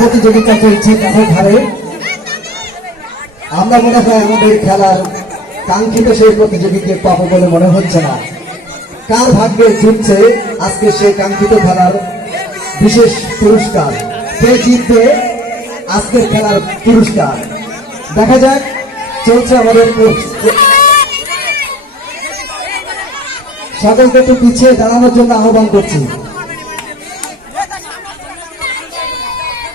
প্রতিযোগিতা চলছে কাছে ধারে। আমরা মনে হয় আমাদের খেলার কাঙ্ক্ষিত সেই প্রতিযোগীকে পাবো বলে মনে হচ্ছে না। কার ভাগ্যে জুটছে আজকে সেই কাঙ্ক্ষিত খেলার বিশেষ পুরস্কার? কে জিতবে আজকের খেলার পুরস্কার? দেখা যাক। চলছে আমাদের সকলকে একটু পিছিয়ে দাঁড়ানোর জন্য আহ্বান করছি।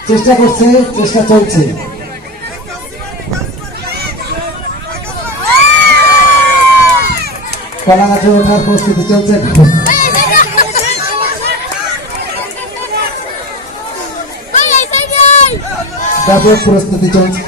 চেষ্টা করছে, চেষ্টা চলছে। কলা গাছে ওঠার প্রস্তুতি চলছে, ব্যাপক প্রস্তুতি চলছে।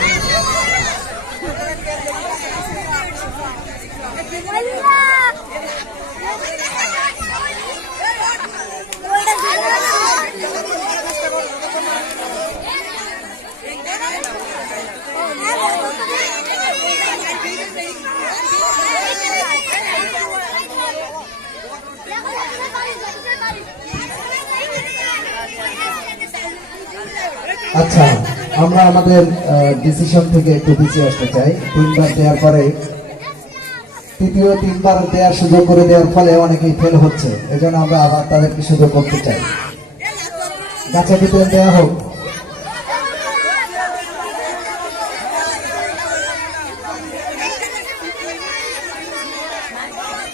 আচ্ছা, আমরা আমাদের ডিসিশন থেকে একটু পিছিয়ে আসতে চাই। 3 বার দেওয়ার পরে তৃতীয় 3 বার দেওয়ার সুযোগ করে দেওয়ার ফলে অনেকেই ফেল হচ্ছে। এজন্য আমরা আবার তাদেরকে সুযোগ করতে চাই। গাছের ভিতরে দেওয়া হোক।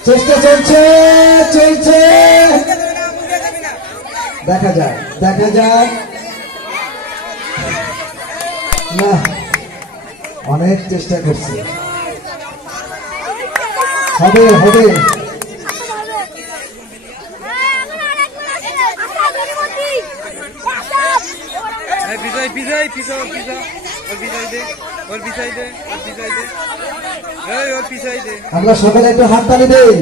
চেষ্টা চলছে, চলছে। দেখা যাক, দেখা যাক। না, অনেক চেষ্টা করছে। হবে, হবে। আমরা সকালে একটু হাততালি দেই।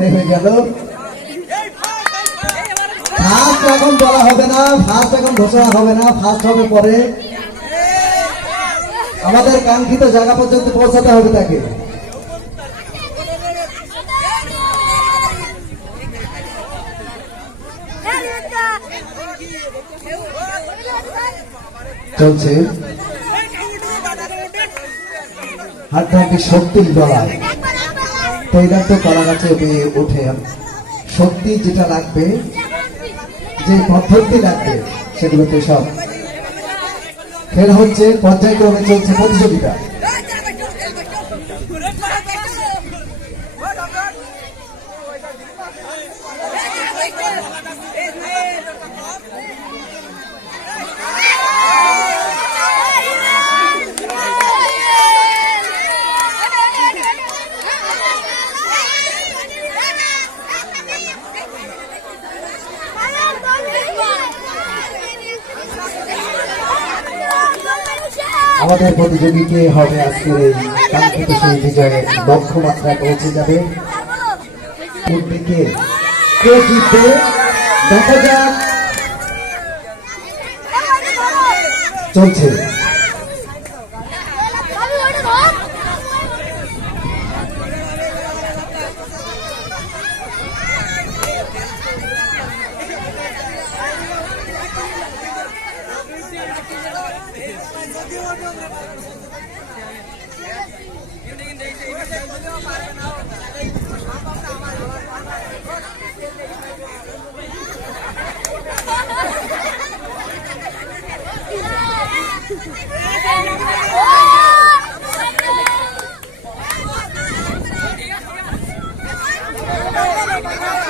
নেমে গেল। ফার্স্ট এখন বলা হবে না, ফার্স্ট এখন ঘোষণা হবে না, ফার্স্ট হবে পরে। আমাদের কাঙ্ক্ষিত জায়গা পর্যন্ত পৌঁছাতে হবে তাকে। চলছে হাড্ডাহাড্ডি শক্তির লড়াই। তৈলাক্ত কলা গাছে উঠে শক্তি যেটা লাগবে, যে পদ্ধতি লাগবে, সেগুলোতে সব ফেল হচ্ছে। পর্যায়ক্রমে চলছে প্রতিযোগিতা। আমাদের প্রতিযোগীকে হবে আজকের এই কাঙ্ক্ষিত সেই বিজয়ের লক্ষ্যমাত্রায় পৌঁছে যাবে। কে জিতবে দেখা যাক। চলছে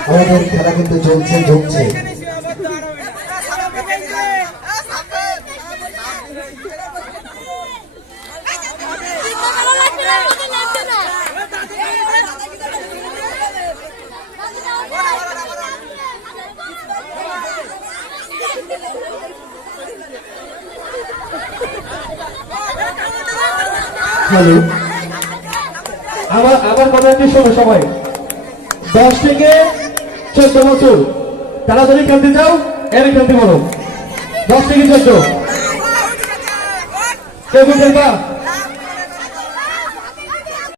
আমাদের খেলা কিন্তু চলছে জমছে। হ্যালো। আমার কথা একটি শোনো সবাই। 10 থেকে 14 বছর তারা যদি খেলতে চাও এর খেলতে বলো। 10 থেকে 14 কেউ খেলবা?